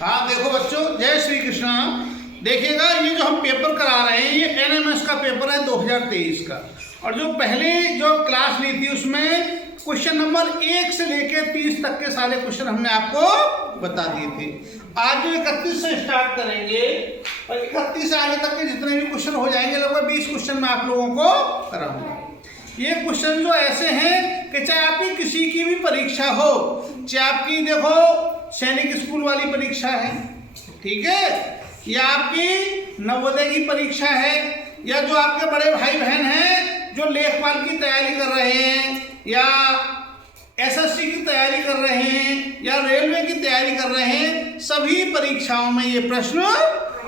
हाँ देखो बच्चों, जय श्री कृष्णा। देखिएगा, ये जो हम पेपर करा रहे हैं ये एनएमएस का पेपर है 2023 का। और जो पहले जो क्लास ली थी उसमें क्वेश्चन नंबर 1 से लेकर 30 तक के सारे क्वेश्चन हमने आपको बता दिए थे। आज जो 31 से स्टार्ट करेंगे और 31 से आगे तक के जितने भी क्वेश्चन हो जाएंगे, लगभग 20 क्वेश्चन मैं आप लोगों को कराऊंगा। ये क्वेश्चन जो ऐसे हैं कि चाहे आपकी किसी की भी परीक्षा हो, चाहे आपकी देखो सैनिक स्कूल वाली परीक्षा है, ठीक है, या आपकी नवोदय की परीक्षा है, या जो आपके बड़े भाई बहन हैं जो लेखपाल की तैयारी कर रहे हैं, या एसएससी की तैयारी कर रहे हैं, या रेलवे की तैयारी कर रहे हैं, सभी परीक्षाओं में ये प्रश्न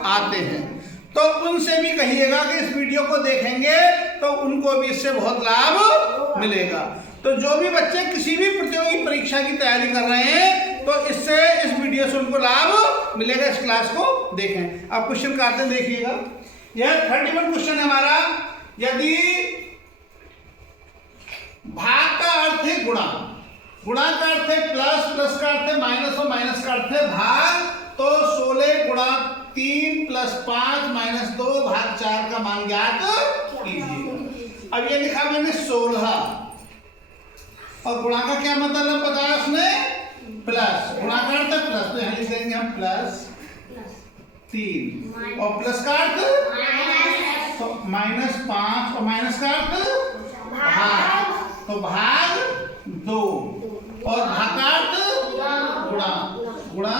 आते हैं। तो उनसे भी कहिएगा कि इस वीडियो को देखेंगे तो उनको भी इससे बहुत लाभ मिलेगा। तो जो भी बच्चे किसी भी प्रतियोगी परीक्षा की तैयारी कर रहे हैं तो इससे इस वीडियो से उनको लाभ मिलेगा। इस क्लास को देखें। अब क्वेश्चन काटते देखिएगा। यह 31 क्वेश्चन है हमारा। यदि भाग का अर्थ है गुणा, गुणा का अर्थ है प्लस, प्लस का अर्थ है माइनस और माइनस का अर्थ है भाग, तो 16 गुणा 3 प्लस 5 माइनस 2 भाग 4 का मान ज्ञात कीजिए। अब ये लिखा मैंने 16 और गुणा का क्या मतलब बताया उसने, प्लस। गुणा का अर्थ है प्लस, तो यहाँ लिख देंगे हम प्लस 3 और प्लस का अर्थ तो माइनस 5 और माइनस का अर्थ भाग, तो भाग 2 और भाग का अर्थ गुणा, गुणा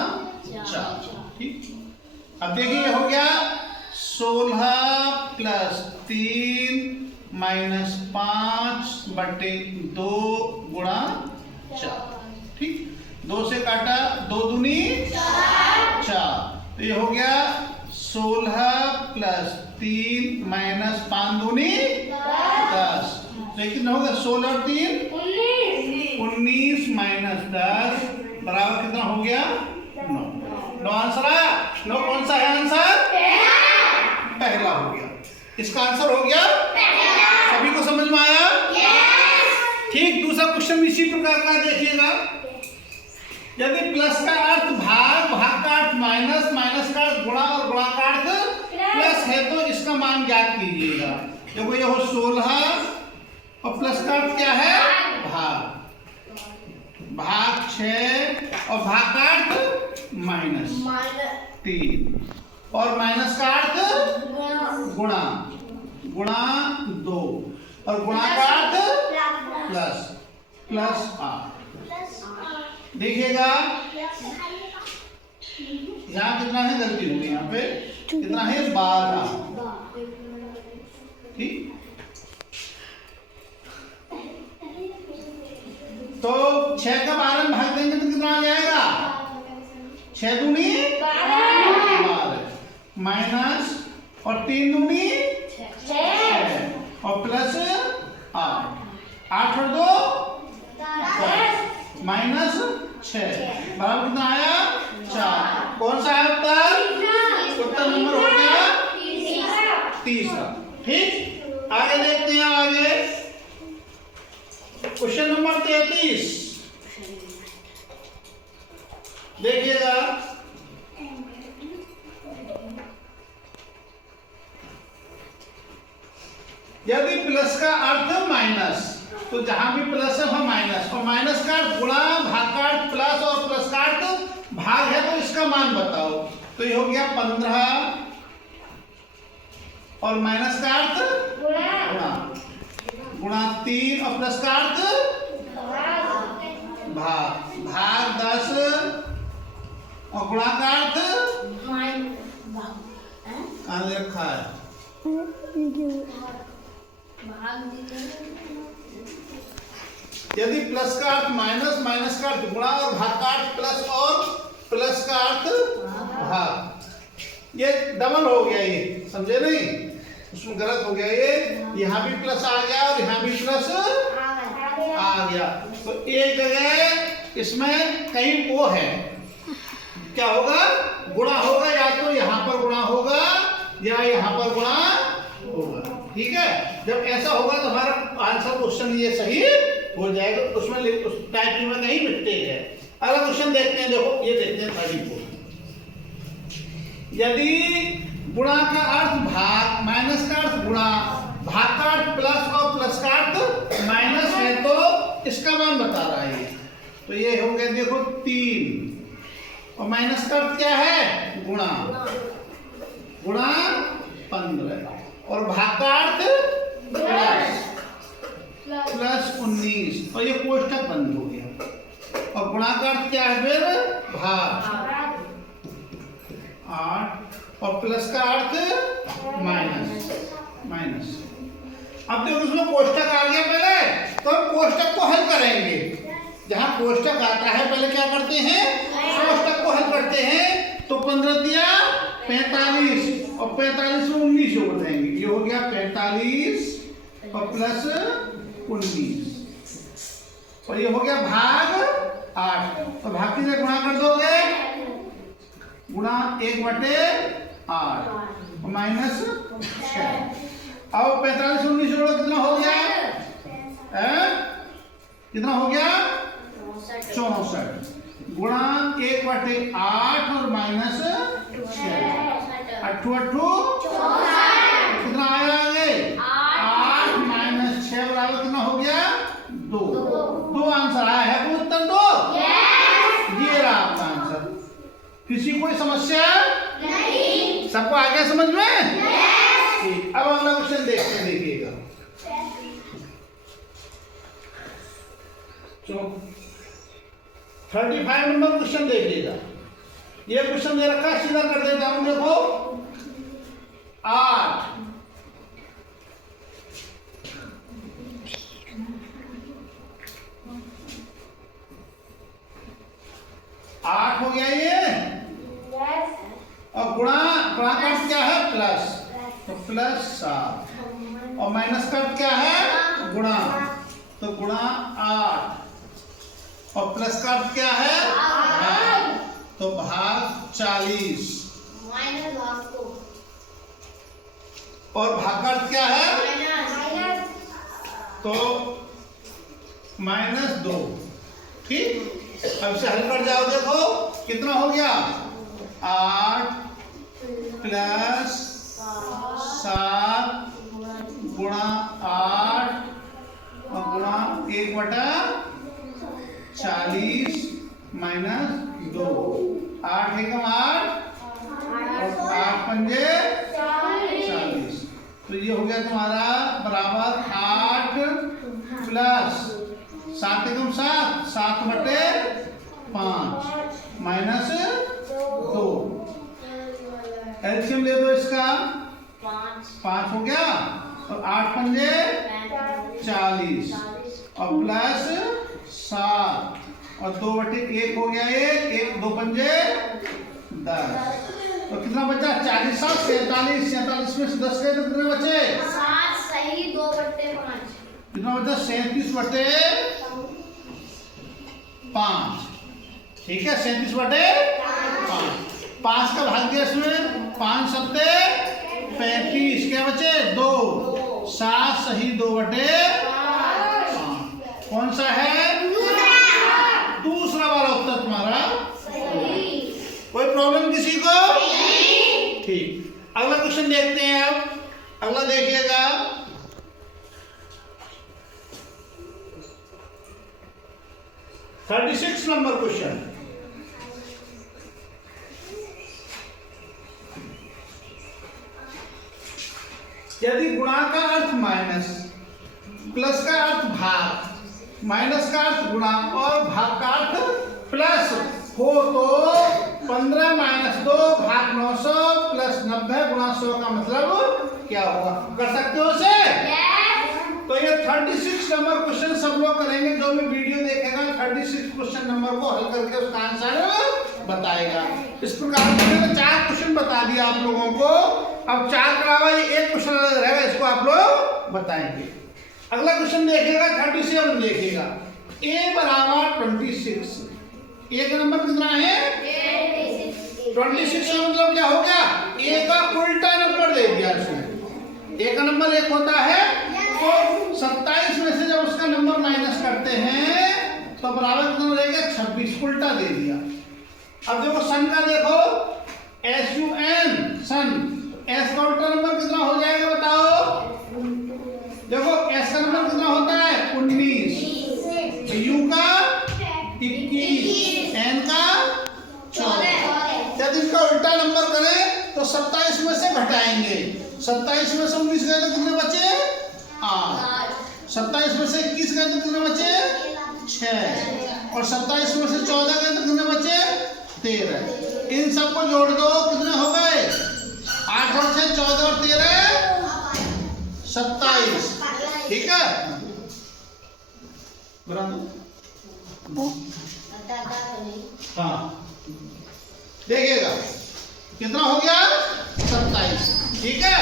4। ठीक, अब देखिए हो गया 16 प्लस 3 माइनस 5 बटे 2 गुणा 4। ठीक, 2 से काटा 2 दूनी 4, तो ये हो गया 16 प्लस 3 माइनस 5 दूनी 10। लेकिन होगा 16 और 3 19 माइनस 10 बराबर कितना हो गया 9। 9 आंसर आया। 9 कौन सा है आंसर, पहला हो गया। इसका आंसर हो गया पहला। सभी को समझ में आया? ठीक, दूसरा क्वेश्चन इसी प्रकार का देखिएगा। यदि प्लस का अर्थ भाग, भाग का अर्थ माइनस, माइनस का अर्थ गुणा और गुणा का अर्थ प्लस है तो इसका मान ज्ञात कीजिएगा। देखो ये हो 16 और प्लस का अर्थ क्या है भाग, भाग 6 और भाग का अर्थ माइनस 3 और माइनस का अर्थ गुणा, गुणा 2 और गुणा का अर्थ प्लस, प्लस 8। देखिएगा यहाँ कितना है, गलती होगी यहाँ पे, कितना है 12। ठीक, तो 6 का 12 में भाग देंगे तो कितना आ जाएगा 6 दूनी 12 माइनस और 3 दूनी 6 और प्लस 8, 8 और 2 माइनस 6 बराबर कितना आया 4। कौन सा है उत्तर, उत्तर नंबर हो गया तीसरा। ठीक, आगे देखते हैं। आगे क्वेश्चन नंबर 33 देखिएगा। यदि प्लस का अर्थ माइनस, तो जहां भी प्लस है वहां माइनस, और माइनस का अर्थ गुणा, भाग का अर्थ प्लस और प्लस का अर्थ भाग है, तो इसका मान बताओ। तो ये हो गया 15 और माइनस का अर्थ गुणा, गुणा 3 और प्लस का अर्थ भाग, भाग 10 और गुणा का अर्थ कहाँ दे रखा है, यदि प्लस का अर्थ माइनस, माइनस का अर्थ गुणा और भाग का अर्थ प्लस और प्लस का अर्थ भाग, ये डबल हो गया, ये समझे नहीं, उसमें गलत हो गया। ये यहाँ भी प्लस आ गया और यहाँ भी प्लस आ गया, तो एक जगह इसमें कहीं वो है, क्या होगा गुणा होगा, या तो यहाँ पर गुणा होगा या यहाँ पर गुणा होगा। ठीक है, जब ऐसा होगा तो हमारा आंसर क्वेश्चन ये सही हो जाएगा। उसमें उस टाइप में कहीं मिस्टेक है। अगला क्वेश्चन देखते हैं। देखो ये देखते हैं 34। यदि गुणा का अर्थ भाग, माइनस का अर्थ गुणा, भाग का अर्थ प्लस और प्लस का अर्थ माइनस है तो इसका मान बता रहा है। तो ये हो गया देखो 3 और माइनस का अर्थ क्या है गुणा, गुणा 15 और भाग का अर्थ प्लस 19 और ये कोष्टक बंद हो गया। और गुणा का अर्थ क्या है फिर भाग 8 और प्लस का अर्थ माइनस माइनस। अब देखो उसमें कोष्टक आ गया पहले, तो हम कोष्टक को हल करेंगे। जहां कोष्टक आता है पहले क्या करते हैं कोष्टक को हल करते हैं। तो 15 दिया 45 और 45 में 19 जोड़ देंगे, ये हो गया 45 और प्लस 19 और ये हो गया भाग 8। तो भाग की गुणा कर दोगे, गुणा 1/8 और माइनस 6। अब 45 19 जोड़ो कितना हो गया कितना हो गया 64 गुणा 1/8 और माइनस 6 अट्ठू कितना आया आगे 8 माइनस 6 बराबर कितना हो गया 2 आंसर आया है। कोई उत्तर दो ये रहा आपका आंसर। किसी कोई समस्या नहीं, सबको आ गया समझ में? ठीक, अब अगला क्वेश्चन देखते हैं, देखिएगा। 35 नंबर क्वेश्चन देखिएगा। ये क्वेश्चन दे रखा है, सीधा कर देता हूं। देखो 8 हो गया ये और गुणा का क्या है प्लस, तो प्लस 7 और माइनस का क्या है गुणा, तो गुणा 8 और प्लस का क्या है भाग, तो भाग 40 और भाग का क्या है तो -2। ठीक, अब से हल कर जाओ। देखो कितना हो गया 8 प्लस 7 गुणा 8 और गुणा 1/40 माइनस 2। 8 एकम 8 और 8 पंजे 40। तो ये हो गया तुम्हारा बराबर 8 प्लस 7 एकम 7 7/5 माइनस 2। एलसीएम ले दो इसका 5 हो गया और 8 पंजे 40 और प्लस 7 और 2/1 हो गया 1 2 पंजे 10। तो कितना बचा 40 7 47 47 में से 10 गए तो कितने बचे 7 सही 2/5 कितना बचा 37/5। ठीक है 37/5 5 का भाग दिया इसमें 5 7 35 क्या बचे 2 7 सही 2/5। कौन सा है दूसरा वाला उत्तर तुम्हारा सही। कोई प्रॉब्लम किसी को ठीक। अगला क्वेश्चन देखते हैं। अब अगला देखिएगा 36 नंबर क्वेश्चन। यदि गुणा का अर्थ माइनस, प्लस का अर्थ भाग, माइनस का अर्थ गुणा और भाग का अर्थ प्लस हो तो 15 - 2 भाग 900 प्लस 90 गुणा 100 का मतलब क्या होगा? कर सकते हो उसे? तो ये 36 नंबर क्वेश्चन सब लोग करेंगे। जो भी वीडियो देखेगा 36 क्वेश्चन नंबर को हल करके उसका आंसर बताएगा। इस प्रकार मैंने 4 क्वेश्चन बता दिया आप लोगों को। अब 4 के अलावा ये एक क्वेश्चन अलग रहेगा, इसको आप लोग बताएंगे। अगला क्वेश्चन देखिएगा 37 देखिएगा। a बराबर 26। a का नंबर कितना है 26 का मतलब क्या हो गया a का उल्टा नंबर दे दिया इसने। a का नंबर 1 होता है तो 27 में से जब उसका नंबर माइनस करते हैं तो बराबर कितना रहेगा 26, उल्टा दे दिया। अब देखो सन का देखो SUN सन। S का उल्टा नंबर कितना हो जाएगा बताओ? देखो S का नंबर कितना होता है 19, U का 21, N का 14। यदि इसका उल्टा नंबर करें तो 27 में से घटाएंगे। 27 में से 19 गए तो कितने बचे? 8। 27 में से 21 गए तो कितने बचे? 6। और 27 में से 14 गए तो कितने बचे? 13। इन सबको जोड़ दो, कितने हो गए? 8 और 6 14 और 13 27। ठीक है, बना दो। हाँ देखिएगा कितना हो गया 27। ठीक है,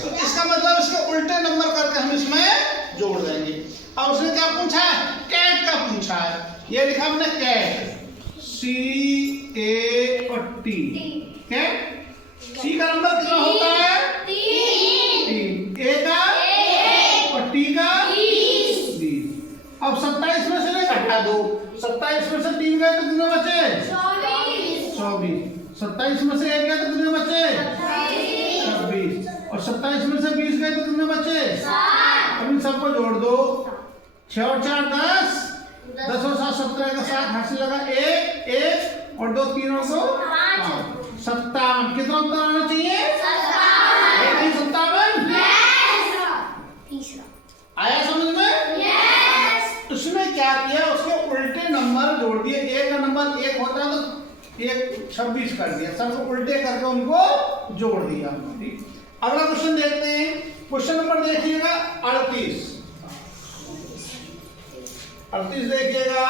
तो इसका मतलब इसके उल्टे नंबर करके हम इसमें जोड़ देंगे। अब उसने क्या पूछा है? कैट का पूछा है। ये लिखा हमने कैट, CAT। कैट C का नंबर कितना होता है? 3। A का और T का 20। अब 27 में से नहीं घटा दो। 27 में से 3 गए तो कितने बचे? 24। 27 में से 1 गए तो कितने बचे? 26। और 27 में से 20 गए तो कितने बचे? 7। अब इन सबको जोड़ दो। 6 और 4 10, 10 और 7 17 का 7 हाथ से लगा 1 1 और 2 3 और 2 5। 57। कितना उत्तर आना चाहिए? 57। आया समझ में? उसने क्या किया? उसके उल्टे नंबर जोड़ दिए। A का नंबर 1 होता है तो 1 26 कर दिया, सबको उल्टे करके उनको जोड़ दिया। ठीक, अगला क्वेश्चन देखते हैं। क्वेश्चन नंबर देखिएगा 38। 38 देखिएगा।